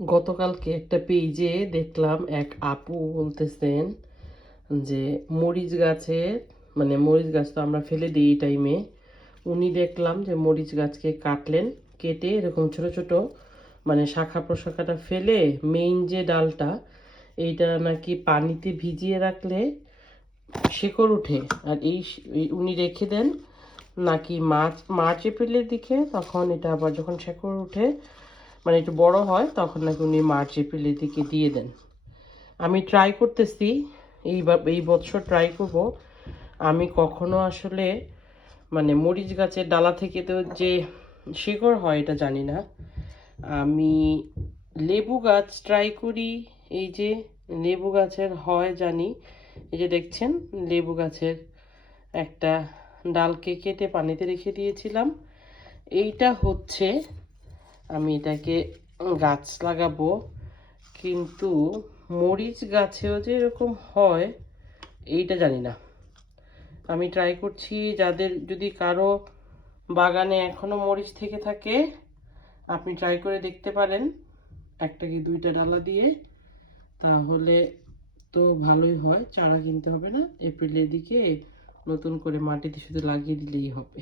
গতকালকে একটা পেজে দেখলাম এক আপু বলতেছেন যে মরিচ গাছের মরিচ গাছ তো আমরা ফেলে দিই এই টাইমে। উনি দেখলাম যে মরিচ গাছকে কাটলেন, কেটে এরকম ছোট ছোট শাখা প্রশাখাটা ফেলে মেইন যে ডালটা এইটা নাকি পানিতে ভিজিয়ে রাখলে শিকড় উঠে। আর উনি রেখে দেন নাকি মার্চ এপ্রিলের দিকে, তখন এটা আবার যখন শিকড় উঠে একটু বড় হয় তখন নাকি উনি মার্চ এপ্রিলের দিকে দিয়ে দেন। আমি ট্রাই করতেছি, এই বছর ট্রাই করব। আমি কখনো আসলে মরিচ গাছের ডালা থেকে তো যে শিকড় হয় এটা জানি না। আমি লেবু গাছ ট্রাই করি, এই যে লেবু গাছের হয় জানি। এই যে দেখছেন লেবু গাছের একটা ডালকে কেটে পানিতে রেখে দিয়েছিলাম, এইটা হচ্ছে। আমি এটাকে গাছ লাগাবো, কিন্তু মরিচ গাছেও যে এরকম হয় এইটা জানি না। আমি ট্রাই করছি, যাদের যদি কারো বাগানে এখনো মরিচ থেকে থাকে আপনি ট্রাই করে দেখতে পারেন, একটা কি দুইটা ডালা দিয়ে, তাহলে তো ভালোই হয়। চারা কিনতে হবে না, এপ্রিলের দিকে নতুন করে মাটিতে শুধু লাগিয়ে দিলেই হবে।